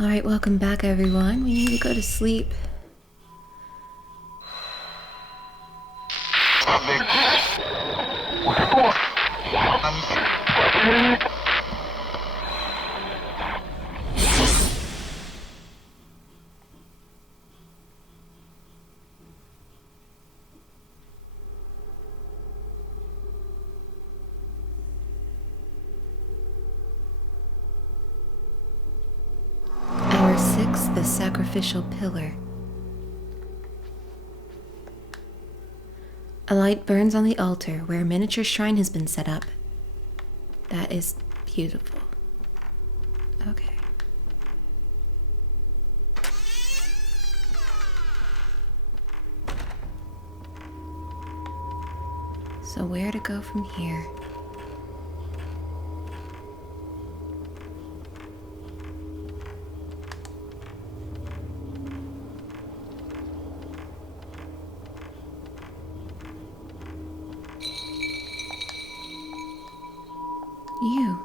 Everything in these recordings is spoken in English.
Alright, welcome back everyone. We need to go to sleep. Hour 6, the sacrificial pillar. A light burns on the altar where a miniature shrine has been set up. That is beautiful. Okay. So where to go from here? You.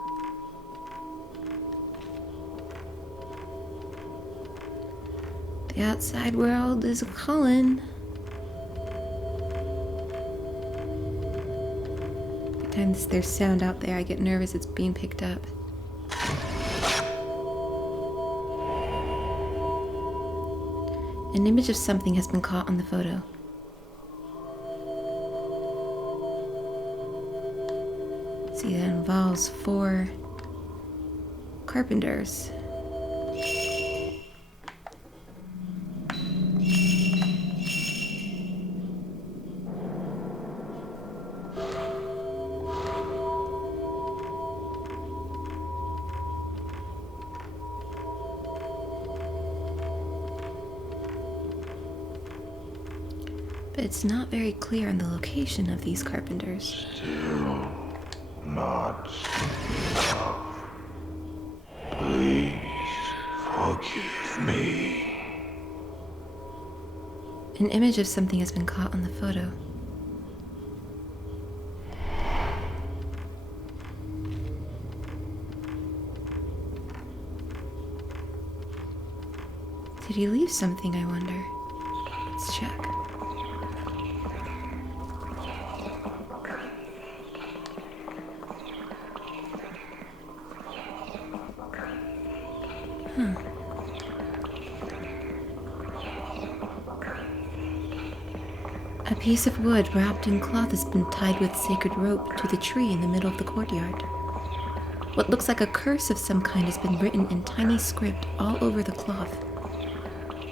The outside world is calling. Every time there's sound out there, I get nervous it's being picked up. An image of something has been caught on the photo. See, that involves 4 carpenters. But it's not very clear on the location of these carpenters. Still not enough. Please forgive me. An image of something has been caught on the photo. Did he leave something, I wonder? Let's check. A piece of wood wrapped in cloth has been tied with sacred rope to the tree in the middle of the courtyard. What looks like a curse of some kind has been written in tiny script all over the cloth.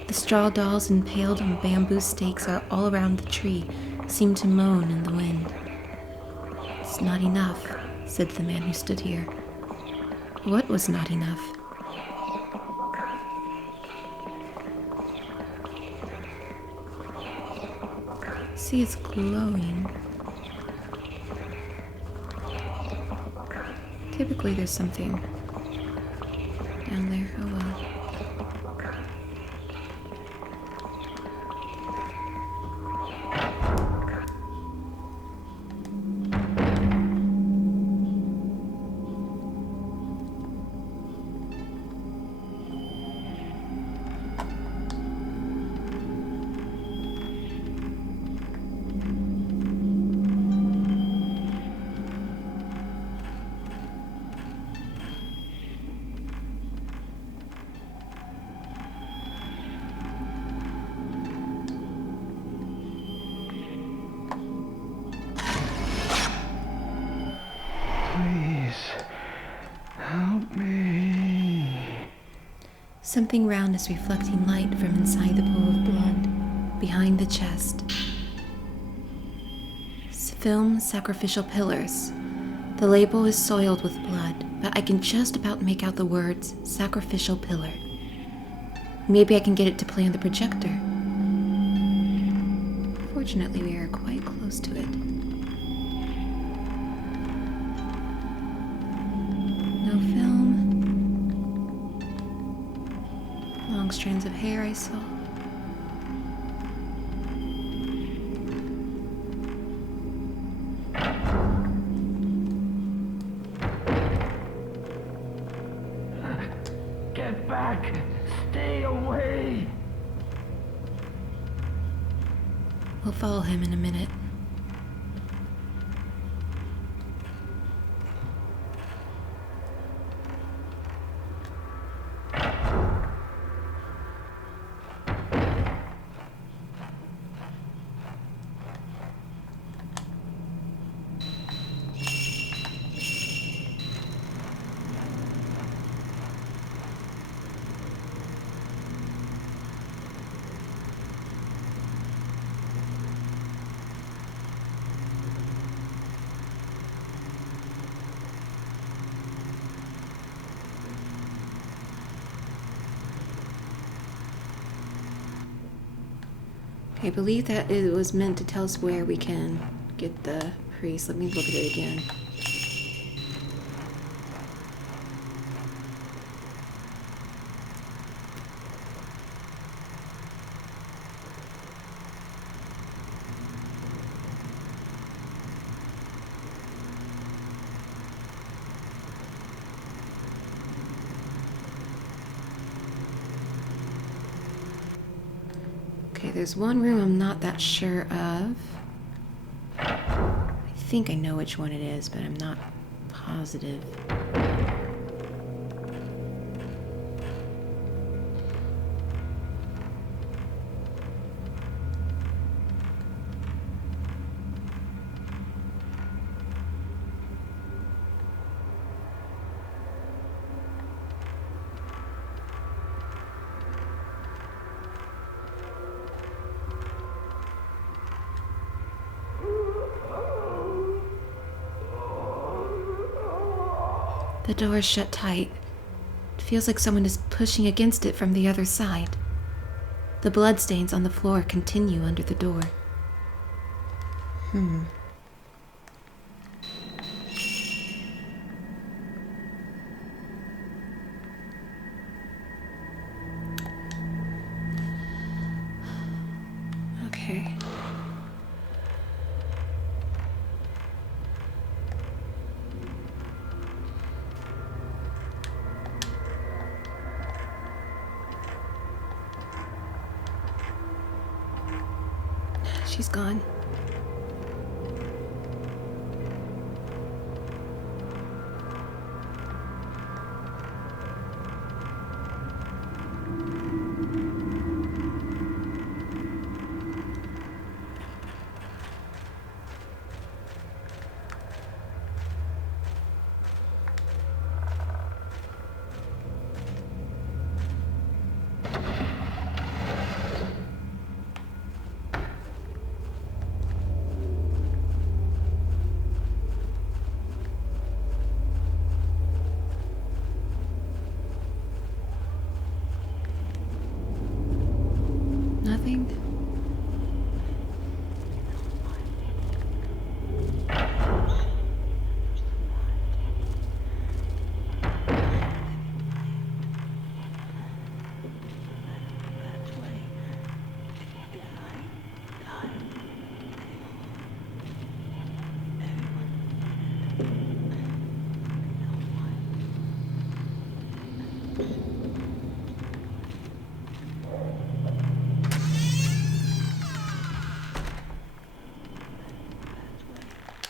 The straw dolls impaled on bamboo stakes are all around the tree seem to moan in the wind. "It's not enough," said the man who stood here. What was not enough? See, it's glowing. Typically there's something down there. Oh well. Something round is reflecting light from inside the pool of blood, behind the chest. Film sacrificial pillars. The label is soiled with blood, but I can just about make out the words sacrificial pillar. Maybe I can get it to play on the projector. Fortunately, we are quite close to it. No film. Long strands of hair I saw. Get back! Stay away! We'll follow him in a minute. I believe that it was meant to tell us where we can get the priest. Let me look at it again. Okay, there's one room I'm not that sure of. I think I know which one it is, but I'm not positive. The door is shut tight. It feels like someone is pushing against it from the other side. The bloodstains on the floor continue under the door. Okay. She's gone. Nothing?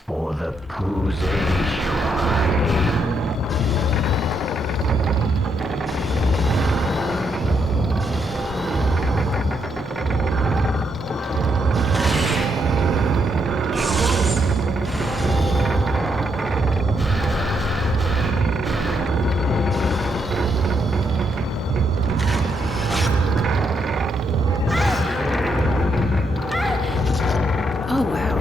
For the Puzen Shrine. Oh, wow.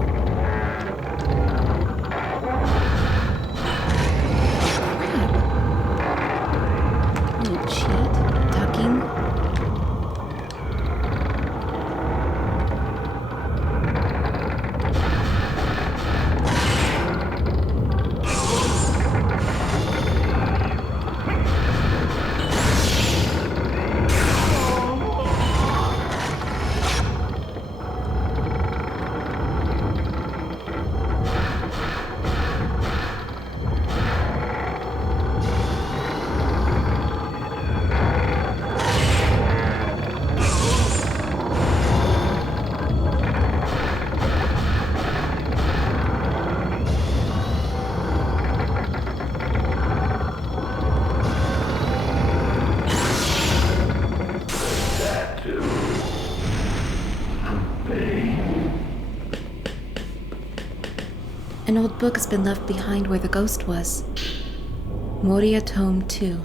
An old book has been left behind where the ghost was. Moria Tome 2.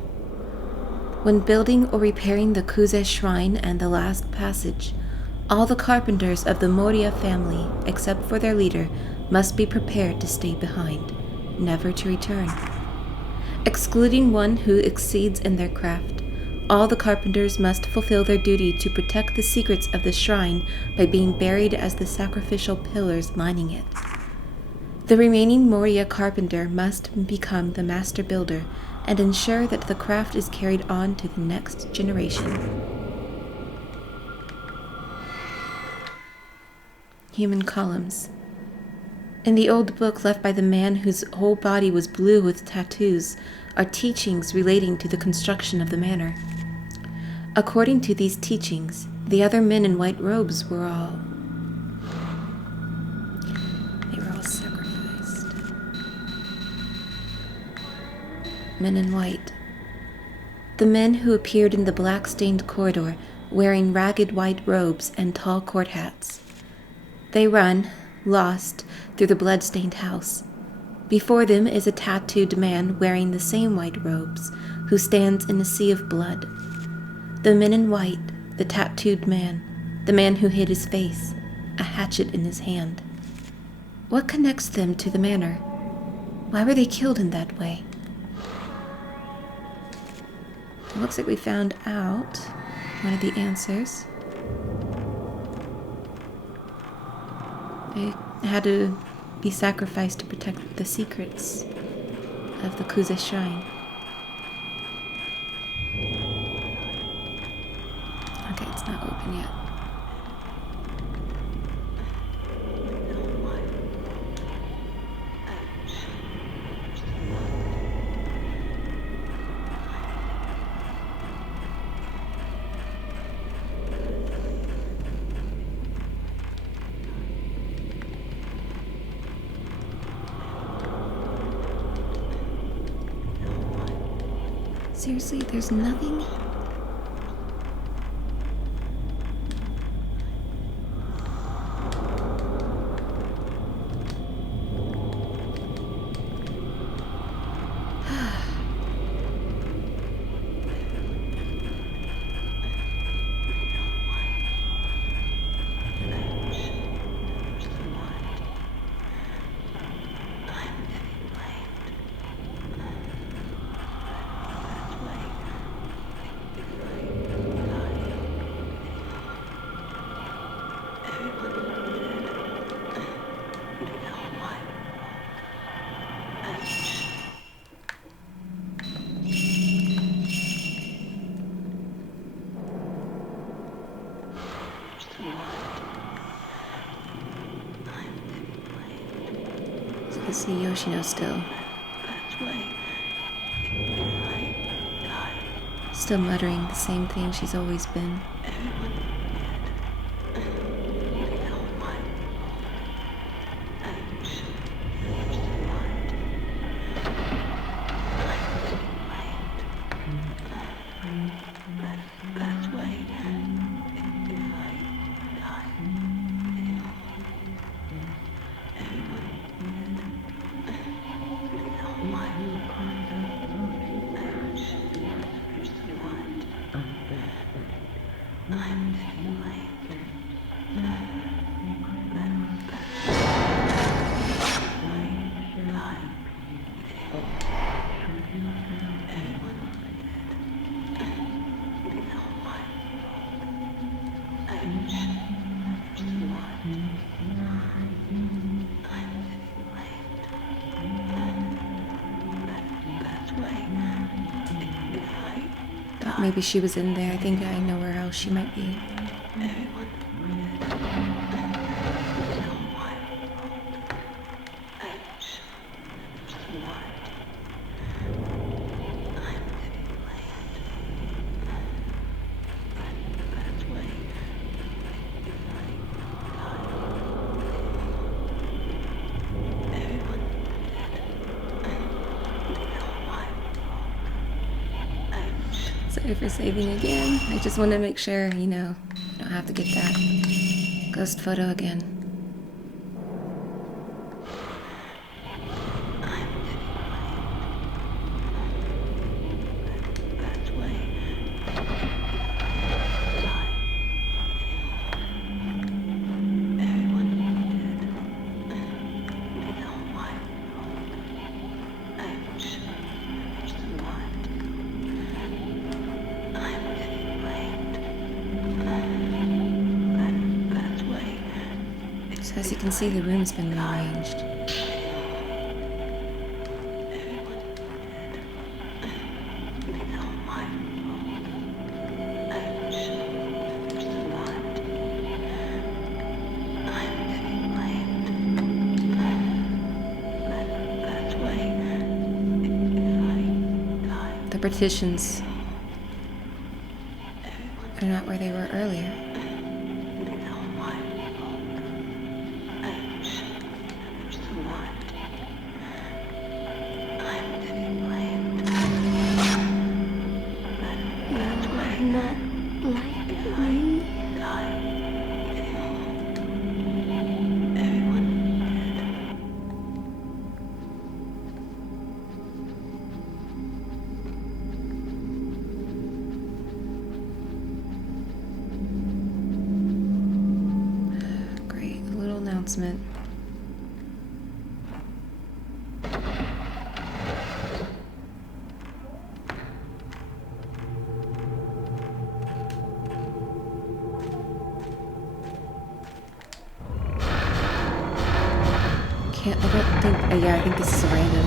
When building or repairing the Kuze Shrine and the Last Passage, all the carpenters of the Moria family, except for their leader, must be prepared to stay behind, never to return. Excluding one who exceeds in their craft, all the carpenters must fulfill their duty to protect the secrets of the shrine by being buried as the sacrificial pillars lining it. The remaining Moria carpenter must become the master builder and ensure that the craft is carried on to the next generation. Human columns. In the old book left by the man whose whole body was blue with tattoos are teachings relating to the construction of the manor. According to these teachings, the other men in white robes were all sacrificed. Men in white. The men who appeared in the black-stained corridor wearing ragged white robes and tall court hats. They run, lost, through the blood-stained house. Before them is a tattooed man wearing the same white robes, who stands in a sea of blood. The men in white, the tattooed man, the man who hid his face, a hatchet in his hand. What connects them to the manor? Why were they killed in that way? It looks like we found out one of the answers. They had to be sacrificed to protect the secrets of the Kuze Shrine. Okay, it's not open yet. Seriously, there's nothing? So you see Yoshino still muttering the same thing she's always been. Thought maybe she was in there. I think I know where else she might be. Sorry for saving again. I just want to make sure, I don't have to get that Ghost photo again. So as you can see, the room's been rearranged. The partitions are not where they were earlier. Great, a little announcement. I don't think, yeah, I think this is random.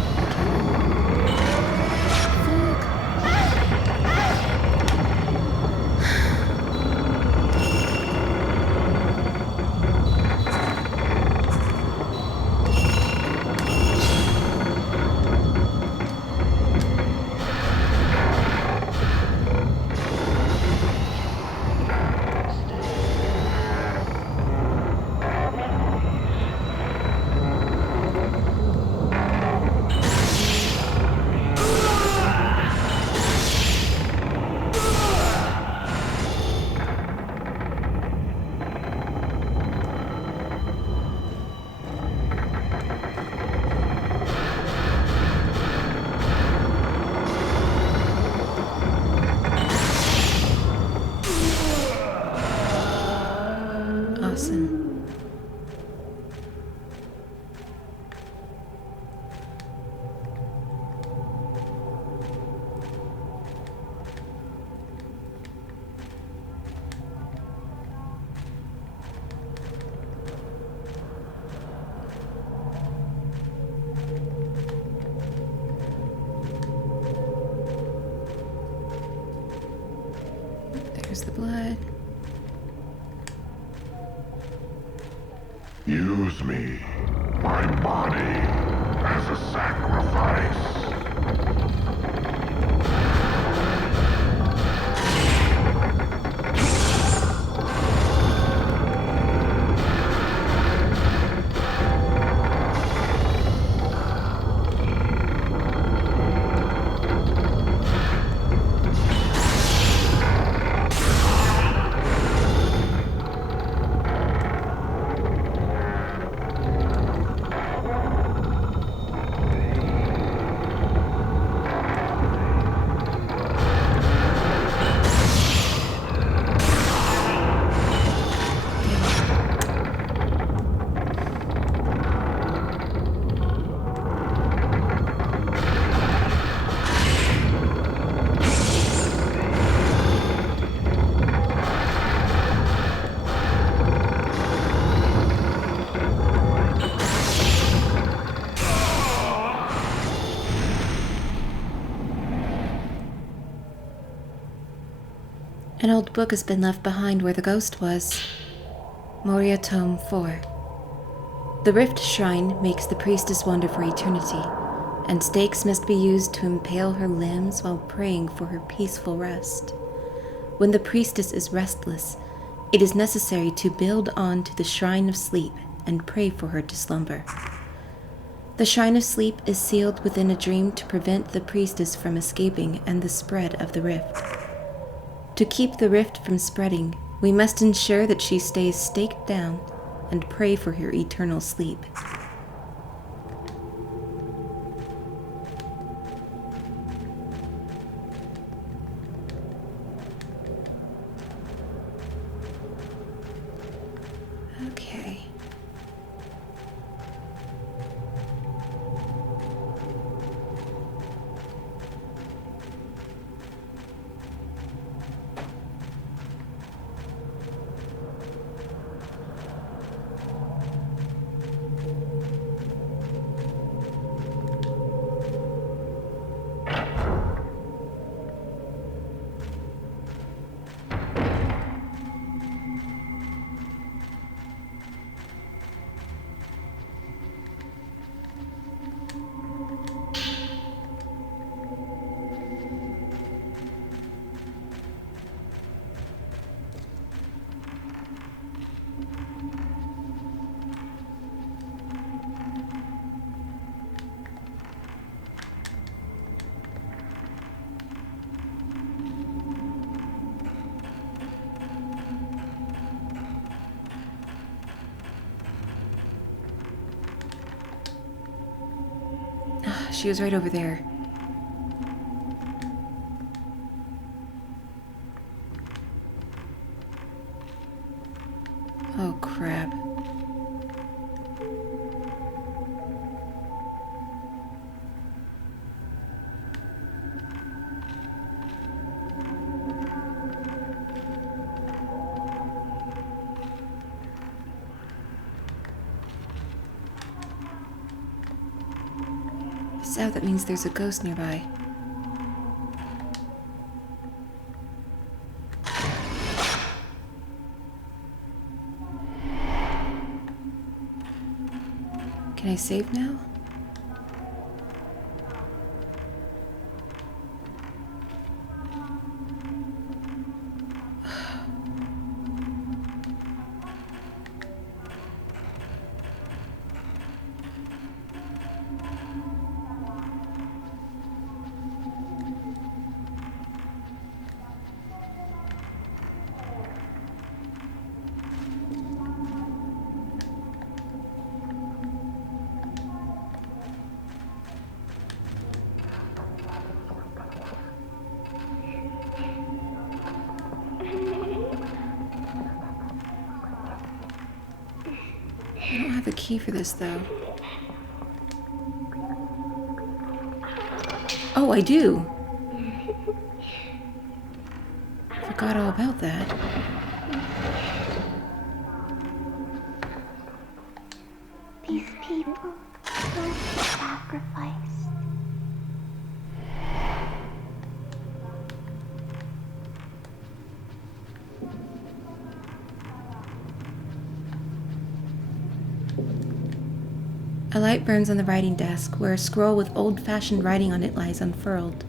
Awesome. There's the blood. Use me, my body, as a sacrifice. An old book has been left behind where the ghost was. Moria Tome 4. The Rift Shrine makes the priestess wander for eternity, and stakes must be used to impale her limbs while praying for her peaceful rest. When the priestess is restless, it is necessary to build on to the Shrine of Sleep and pray for her to slumber. The Shrine of Sleep is sealed within a dream to prevent the priestess from escaping and the spread of the rift. To keep the rift from spreading, We must ensure that she stays staked down and pray for her eternal sleep. Okay. She was right over there. Oh, crap. So that means there's a ghost nearby. Can I save now? I don't have a key for this, though. Oh, I do! Forgot all about that. These people must be sacrificed. A light burns on the writing desk, where a scroll with old-fashioned writing on it lies unfurled.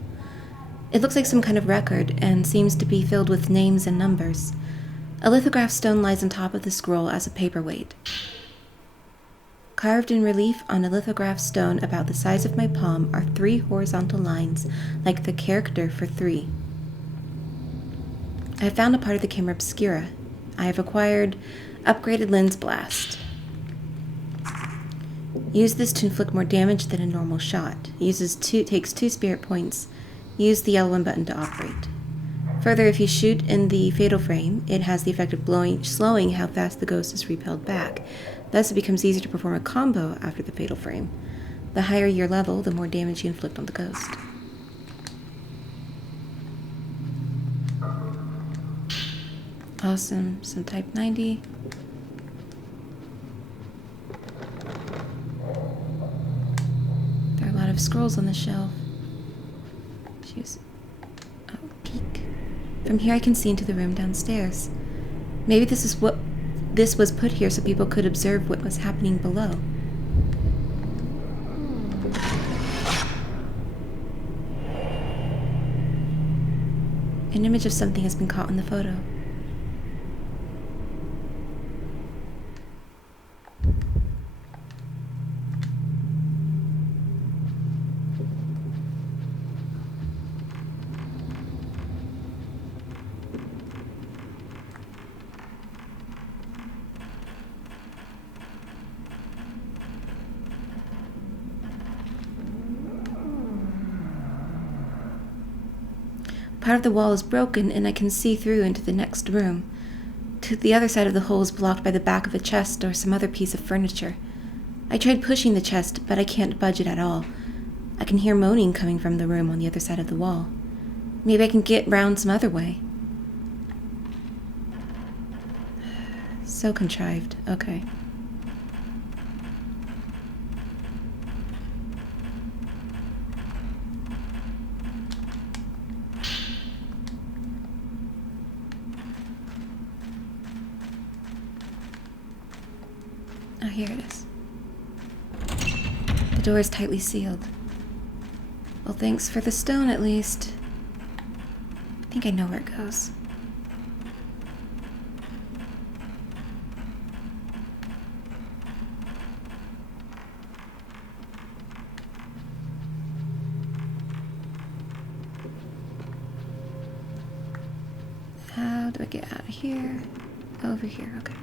It looks like some kind of record, and seems to be filled with names and numbers. A lithographed stone lies on top of the scroll as a paperweight. Carved in relief on a lithographed stone about the size of my palm are 3 horizontal lines, like the character for 3. I have found a part of the camera obscura. I have acquired upgraded lens blast. Use this to inflict more damage than a normal shot. Takes 2 spirit points. Use the L1 button to operate. Further, if you shoot in the fatal frame, it has the effect of slowing how fast the ghost is repelled back. Thus, it becomes easier to perform a combo after the fatal frame. The higher your level, the more damage you inflict on the ghost. Awesome. Some type 90. There are a lot of scrolls on the shelf. Oh, peek. From here I can see into the room downstairs. Maybe this was put here so people could observe what was happening below. An image of something has been caught in the photo. part of the wall is broken and I can see through into the next room. The other side of the hole is blocked by the back of a chest or some other piece of furniture. I tried pushing the chest, but I can't budge it at all. I can hear moaning coming from the room on the other side of the wall. Maybe I can get round some other way. So contrived. Okay. Oh, here it is. The door is tightly sealed. Well, thanks for the stone, at least. I think I know where it goes. How do I get out of here? Over here, okay.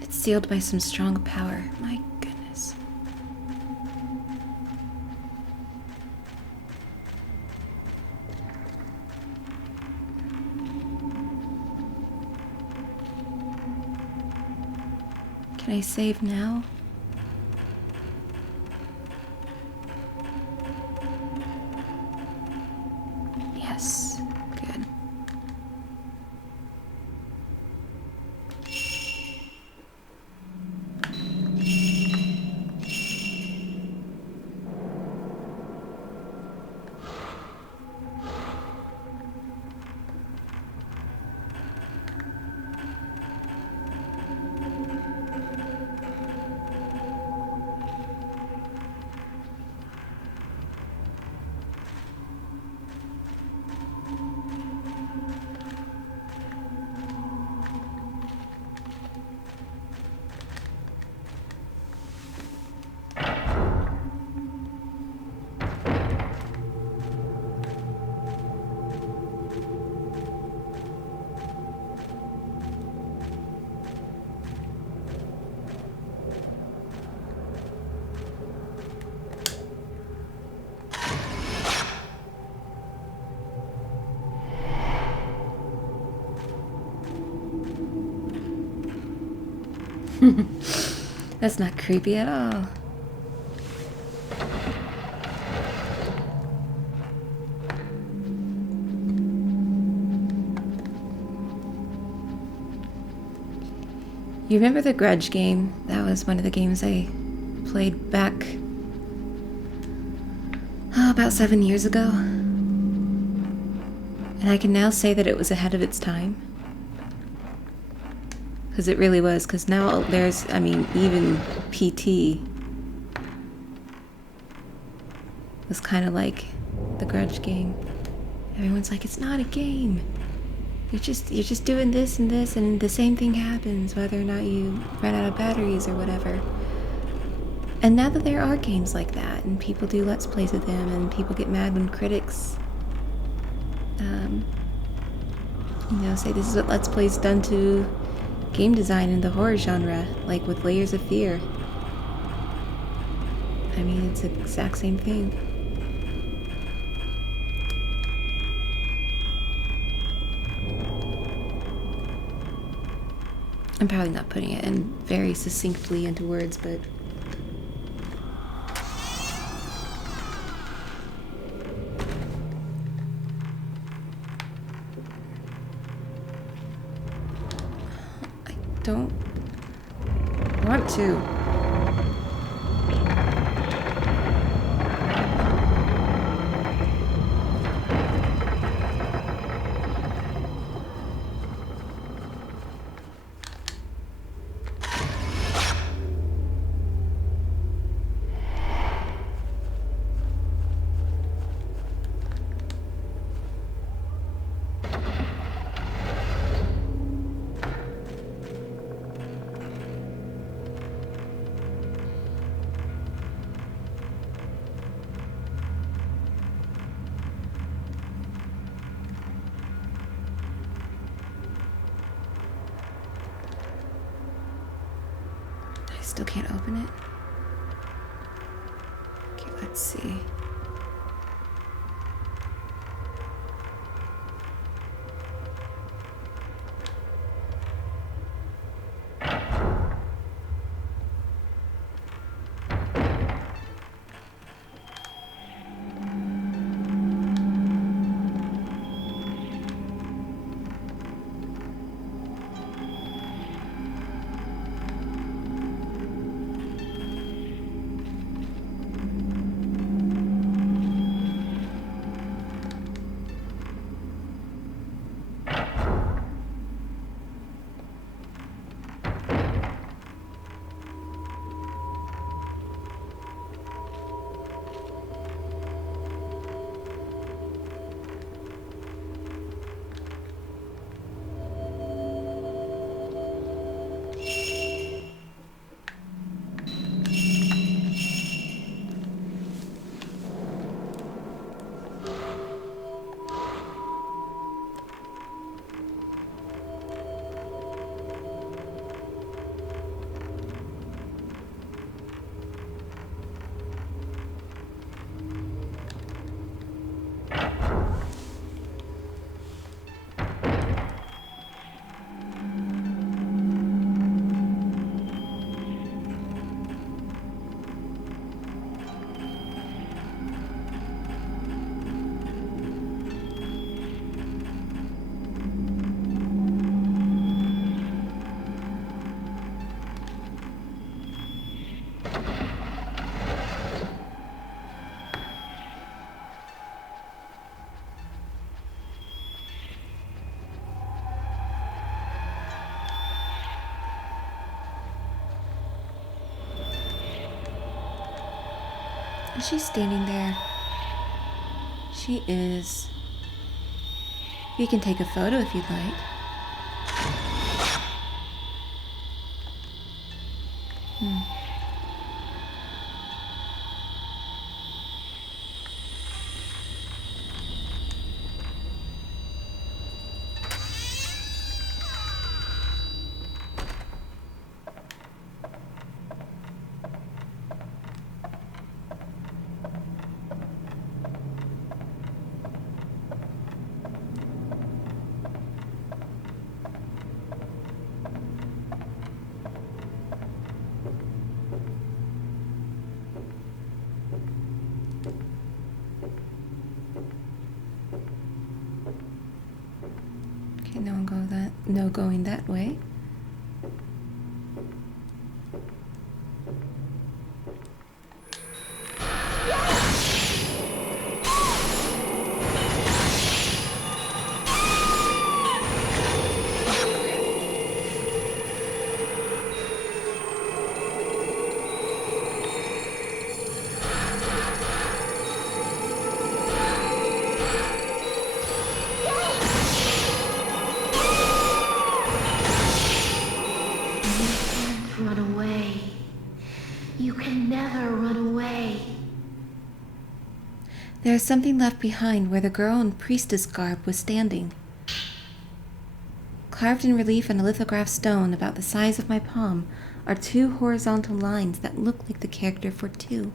It's sealed by some strong power. My goodness. Can I save now? Yes. Good. That's not creepy at all. You remember the Grudge game? That was one of the games I played back about 7 years ago. And I can now say that it was ahead of its time. Because it really was, because now there's, I mean, even PT was kind of like the Grudge game. Everyone's like, it's not a game. You're just doing this, and the same thing happens, whether or not you run out of batteries or whatever. And now that there are games like that, and people do Let's Plays of them, and people get mad when critics, say this is what Let's Play's done to game design in the horror genre, like with Layers of Fear. I mean, it's the exact same thing. I'm probably not putting it in very succinctly into words, but I don't want to. still can't open it. Okay, let's see. Is she standing there? She is. You can take a photo if you'd like. Okay, no going that way. Run away. You can never run away. There is something left behind where the girl in priestess garb was standing. Carved in relief on a lithographed stone about the size of my palm are two horizontal lines that look like the character for two.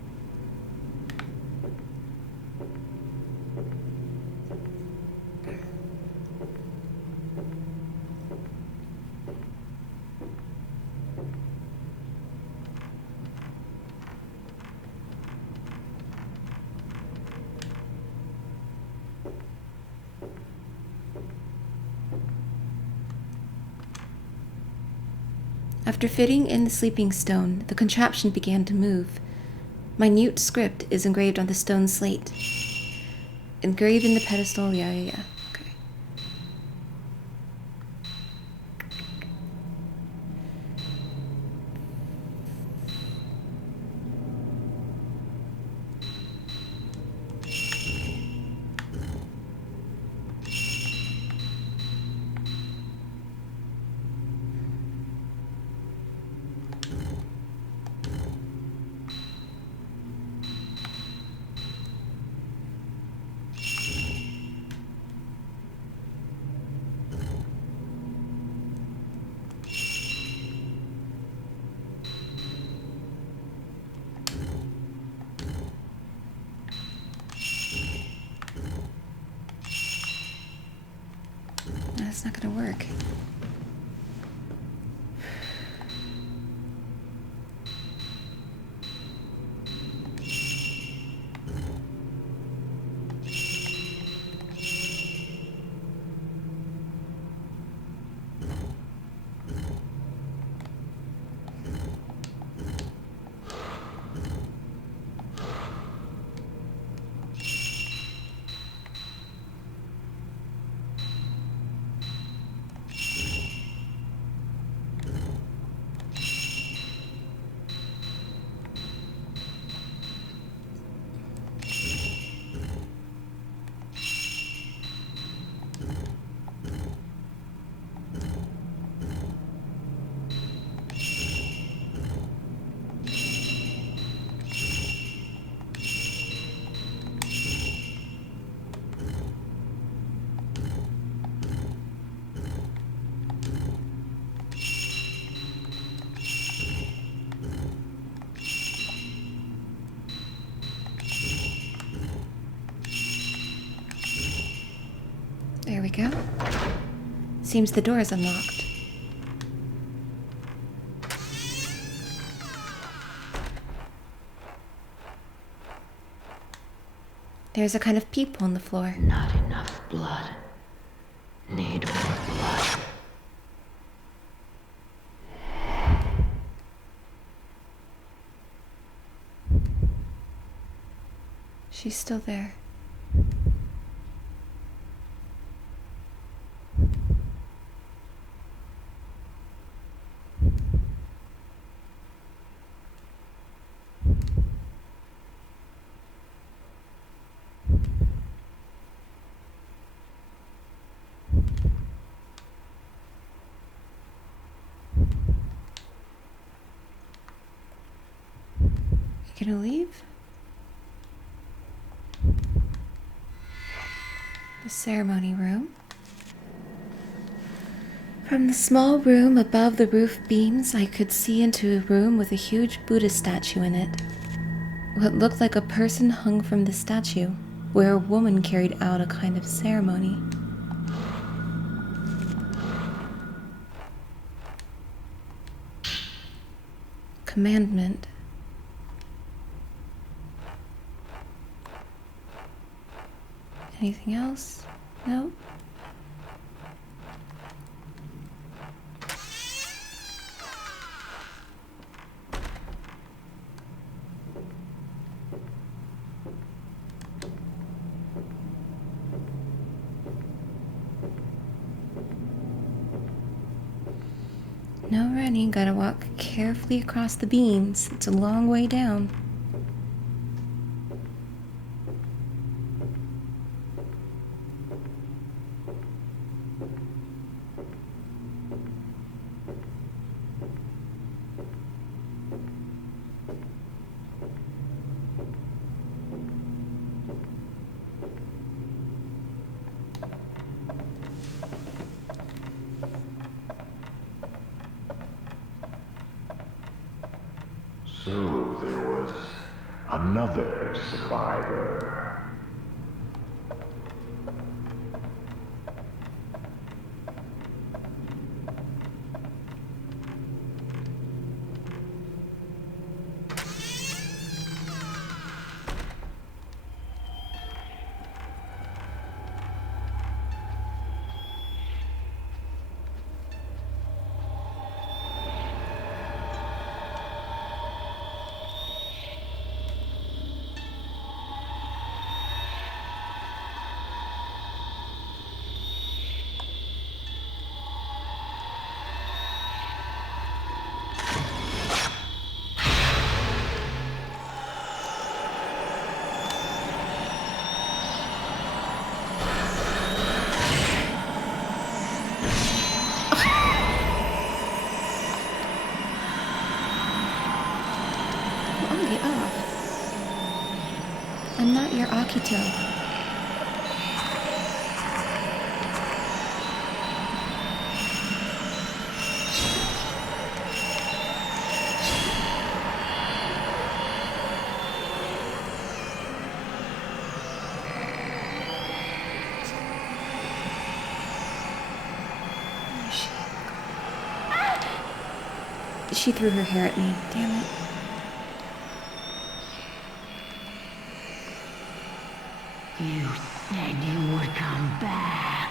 After fitting in the sleeping stone, the contraption began to move. Minute script is engraved on the stone slate. Engraved in the pedestal, yeah. Okay. It's not gonna work. There we go. Seems the door is unlocked. There's a kind of peephole on the floor. Not enough blood. Need more blood. She's still there. You gonna leave? The ceremony room. From the small room above the roof beams, I could see into a room with a huge Buddha statue in it. What looked like a person hung from the statue, where a woman carried out a kind of ceremony. Commandment. Anything else? No? No running, gotta walk carefully across the beams. It's a long way down. So there was another survivor. I'm not your Akito. She threw her hair at me. Damn it. You said you would come back.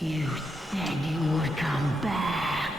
You said you would come back.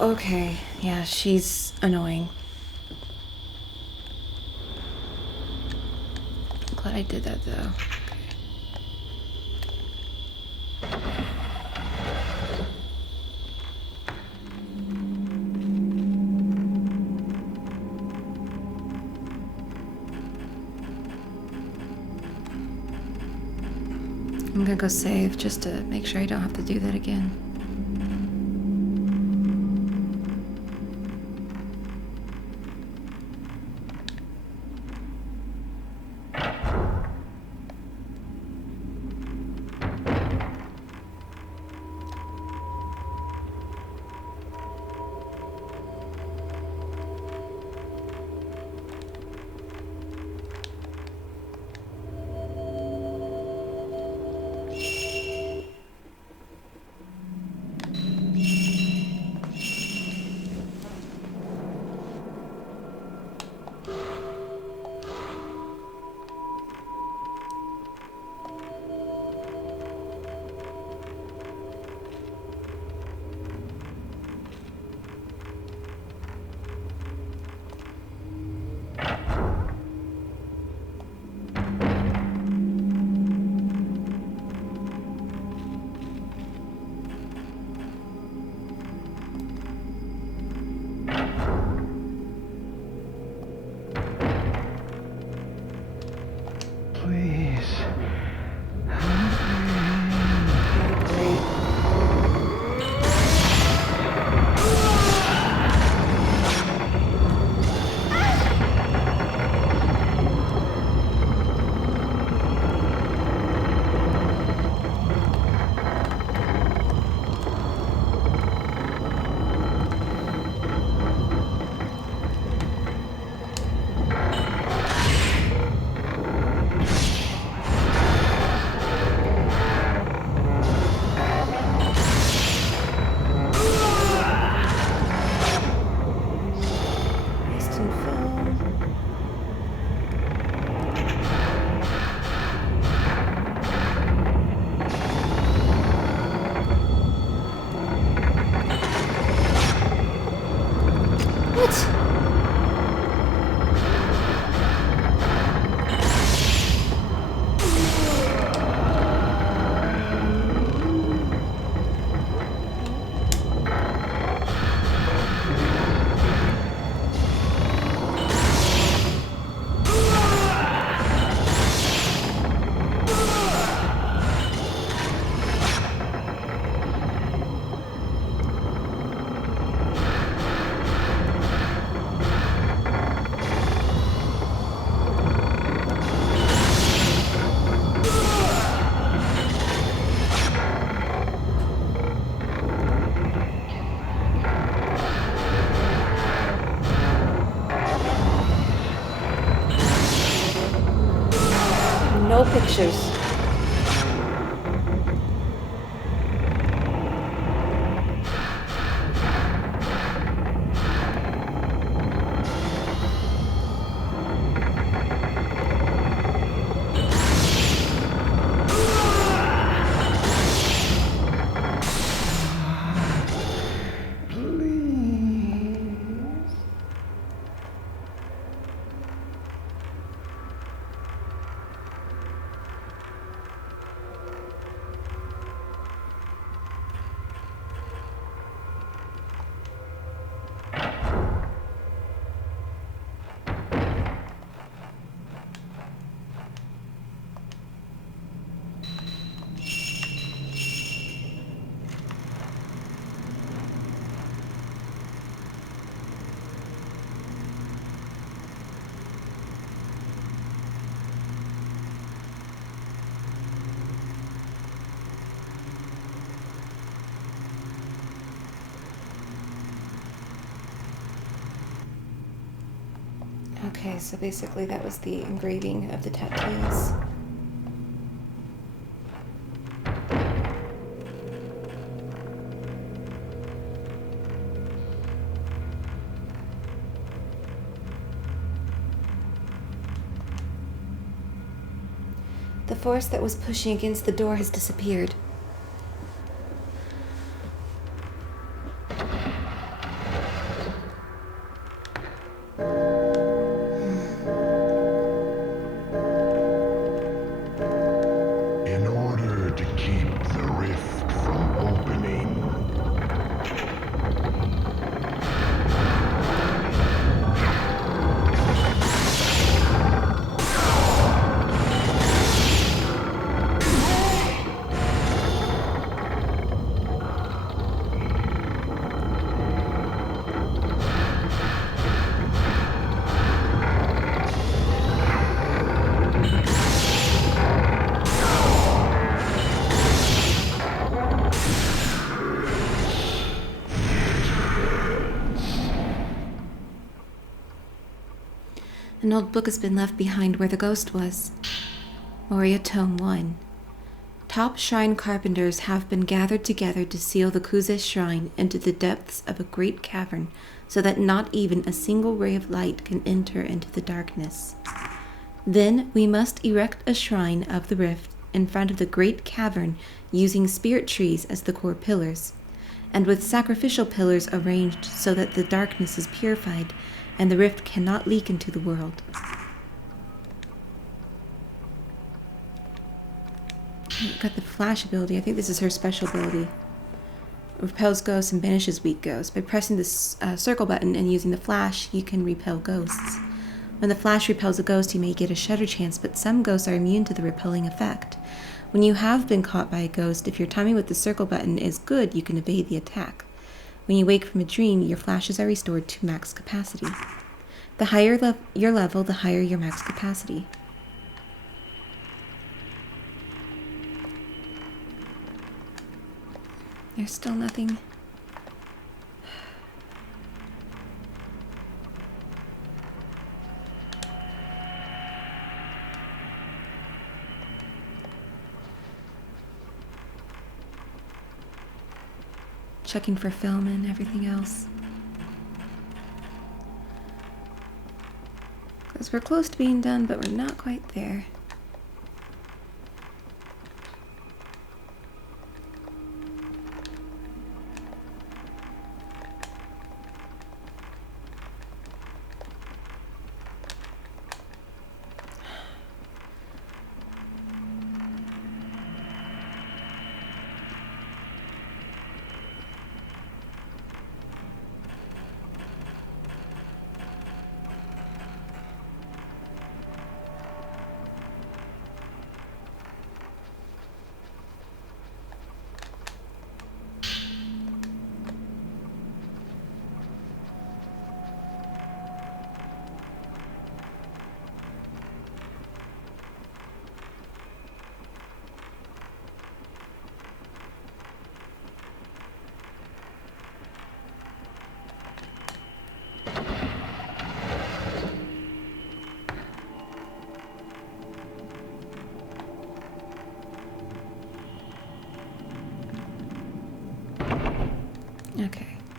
Okay, yeah, she's annoying. I'm glad I did that, though. I'm gonna go save just to make sure I don't have to do that again. What? No pictures. Okay, so basically that was the engraving of the tattoos. The force that was pushing against the door has disappeared. In order to keep the rift from opening, An old book has been left behind where the ghost was. Moria Tome 1. Top shrine carpenters have been gathered together to seal the Kuze shrine into the depths of a great cavern so that not even a single ray of light can enter into the darkness. Then we must erect a shrine of the rift in front of the great cavern using spirit trees as the core pillars, and with sacrificial pillars arranged so that the darkness is purified and the rift cannot leak into the world. Got the flash ability. I think this is her special ability. Repels ghosts and banishes weak ghosts. By pressing this circle button and using the flash, you can repel ghosts. When the flash repels a ghost, you may get a shudder chance, but some ghosts are immune to the repelling effect. When you have been caught by a ghost, if your timing with the circle button is good, you can evade the attack. When you wake from a dream, your flashes are restored to max capacity. The higher your level, the higher your max capacity. There's still nothing. Checking for film and everything else. Because we're close to being done, but we're not quite there.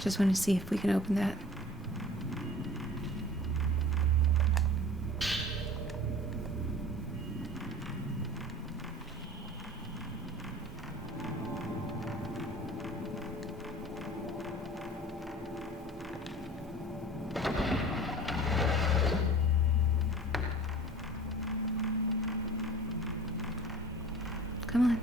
Just want to see if we can open that. Come on.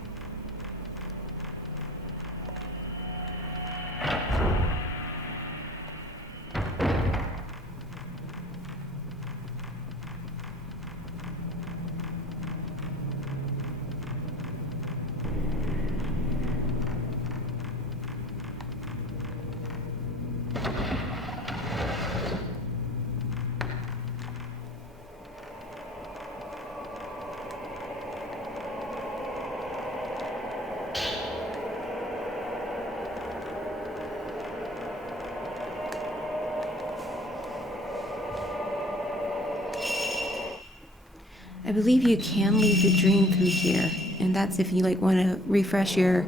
I believe you can leave the dream through here, and that's if you like want to refresh your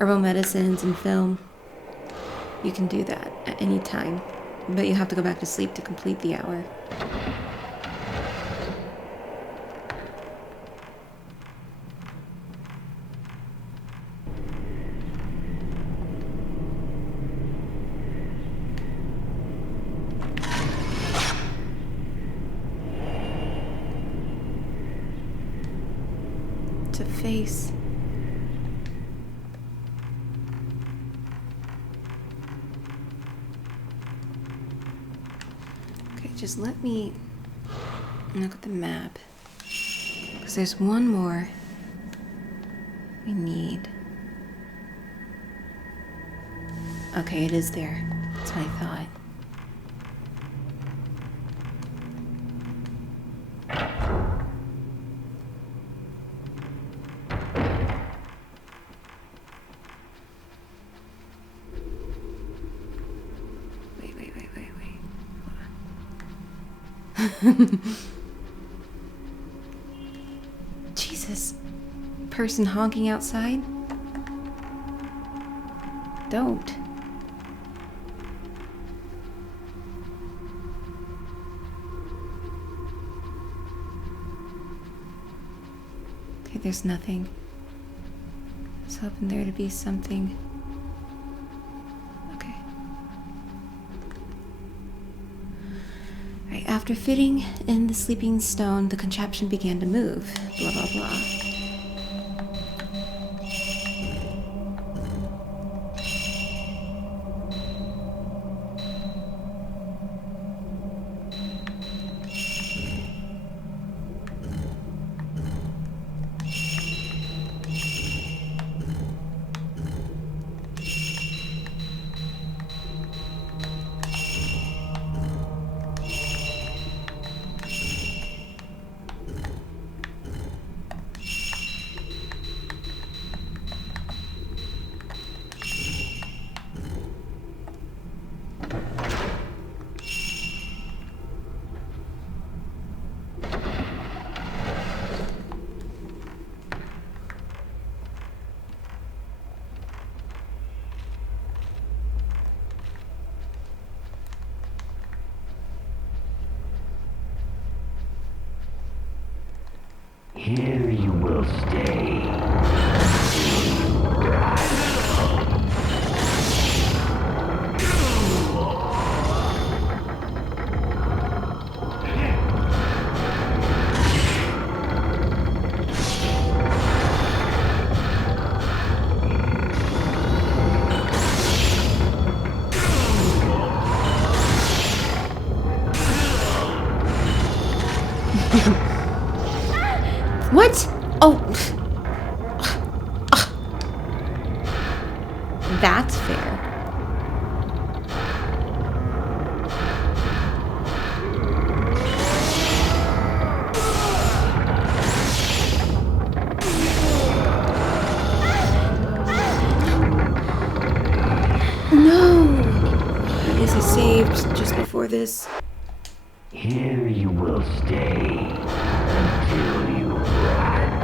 herbal medicines and film. You can do that at any time, but you have to go back to sleep to complete the hour. To face. Okay, just let me look at the map. Because there's one more we need. Okay, it is there. That's what I thought. Jesus. Person honking outside? Don't. Okay, there's nothing. I was hoping there to be something. After fitting in the sleeping stone, the contraption began to move. Blah, blah, blah. Here you will stay. What? Oh. That's fair. No. I guess I saved just before this. Here you will stay until you rot.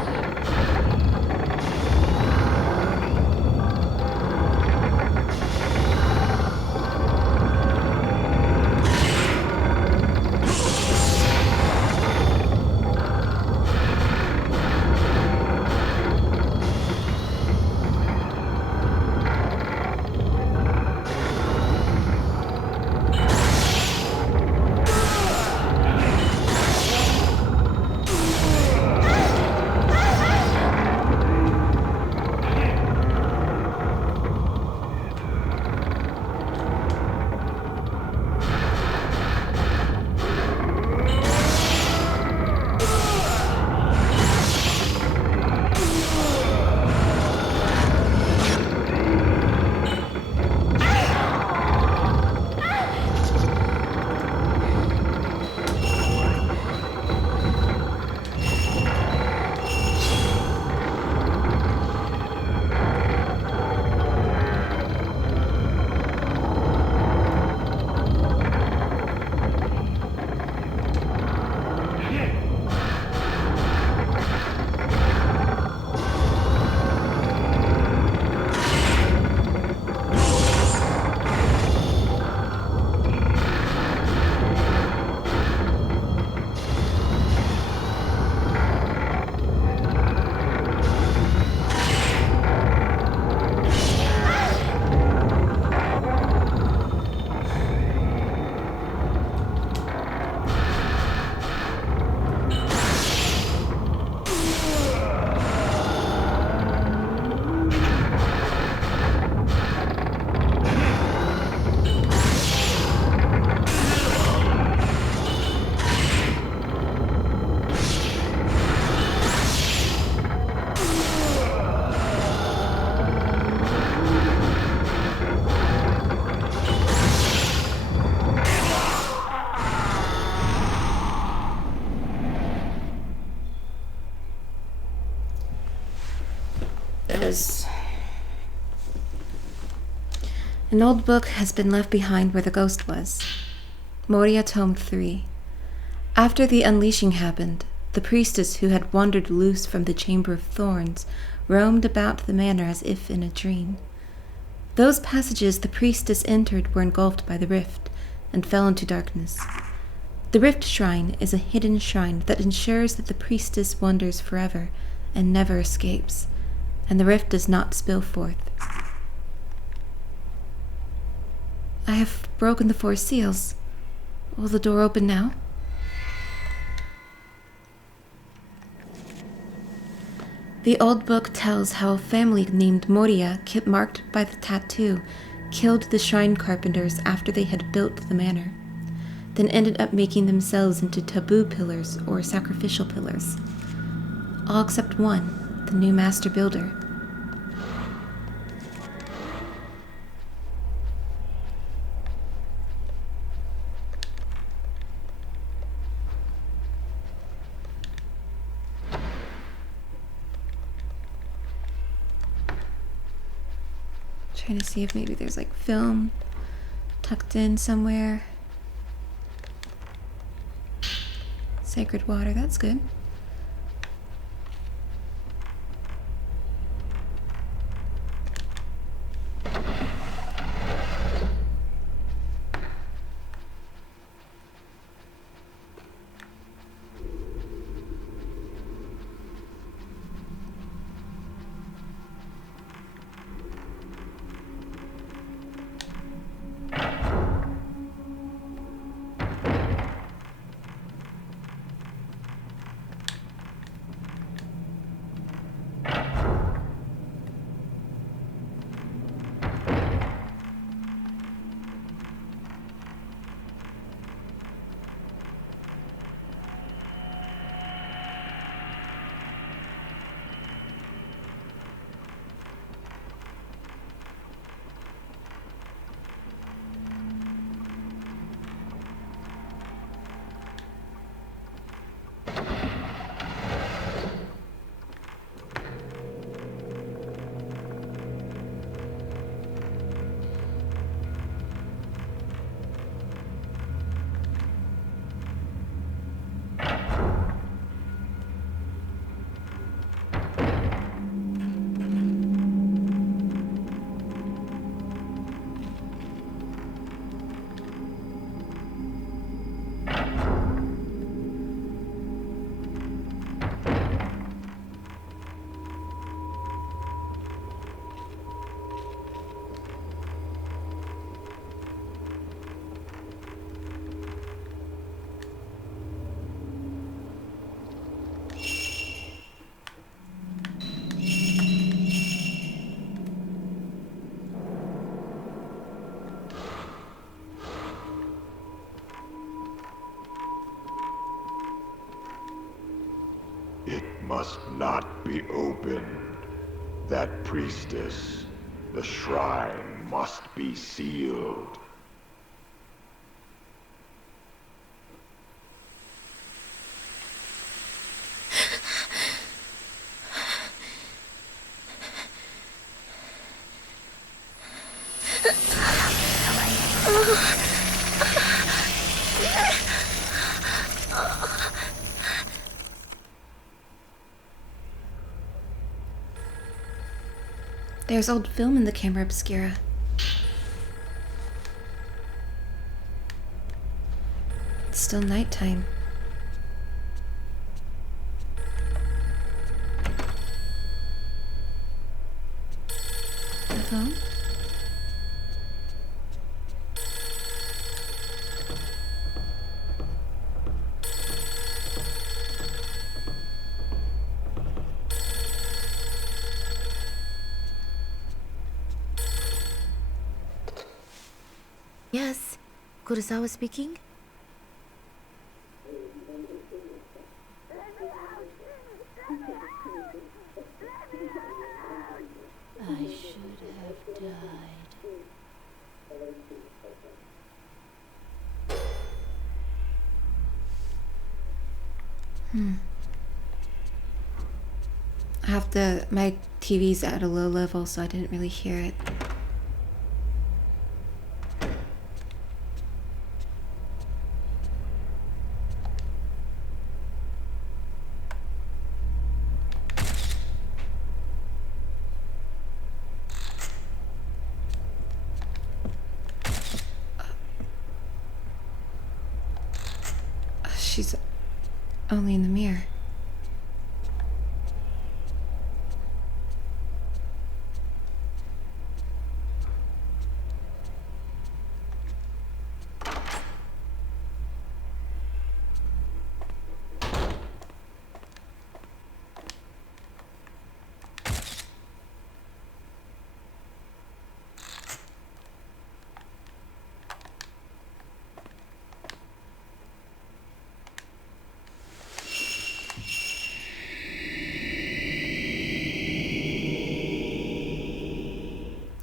An old book has been left behind where the ghost was. Moria Tome 3. After the unleashing happened, the priestess who had wandered loose from the Chamber of Thorns roamed about the manor as if in a dream. Those passages the priestess entered were engulfed by the rift and fell into darkness. The Rift Shrine is a hidden shrine that ensures that the priestess wanders forever and never escapes, and the rift does not spill forth. I have broken the 4 seals. Will the door open now? The old book tells how a family named Moria, marked by the tattoo, killed the shrine carpenters after they had built the manor, then ended up making themselves into taboo pillars or sacrificial pillars. All except one, the new master builder. Trying to see if maybe there's like film tucked in somewhere. Sacred water, that's good. It must not be opened. That priestess, the shrine must be sealed. There's old film in the camera obscura. It's still nighttime. The phone? Yes, Kurosawa speaking. I should have died. My TV's at a low level, so I didn't really hear it. she's only in the mirror.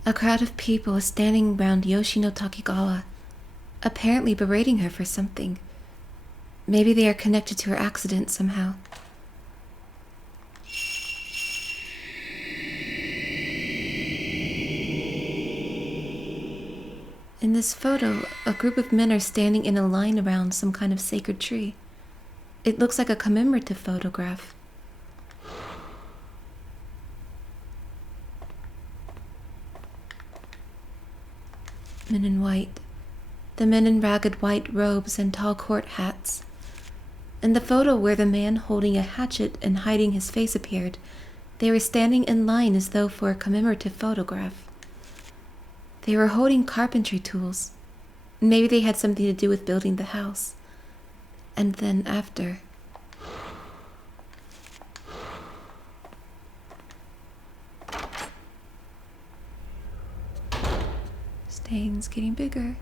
A crowd of people is standing around Yoshino Takigawa, apparently berating her for something. Maybe they are connected to her accident somehow. In this photo, a group of men are standing in a line around some kind of sacred tree. It looks like a commemorative photograph. Men in white. The men in ragged white robes and tall court hats. In the photo where the man holding a hatchet and hiding his face appeared, they were standing in line as though for a commemorative photograph. They were holding carpentry tools. Maybe they had something to do with building the house. And then after... Stains getting bigger.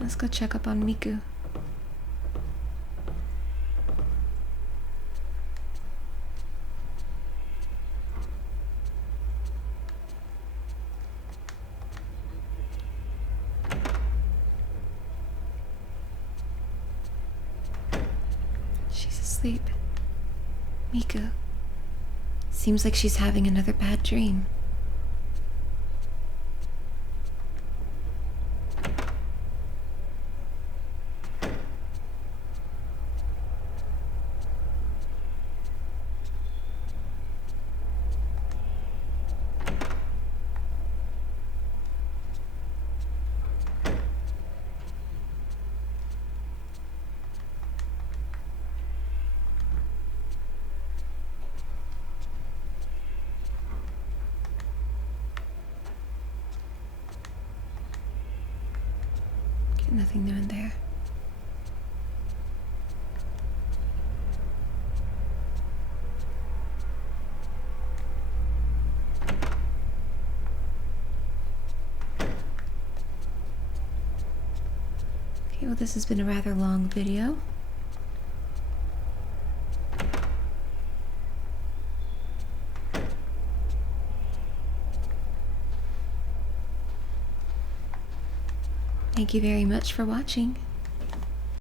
Let's go check up on Miku. She's asleep. Miku. Seems like she's having another bad dream. Nothing new in there. Okay, well, this has been a rather long video. Thank you very much for watching.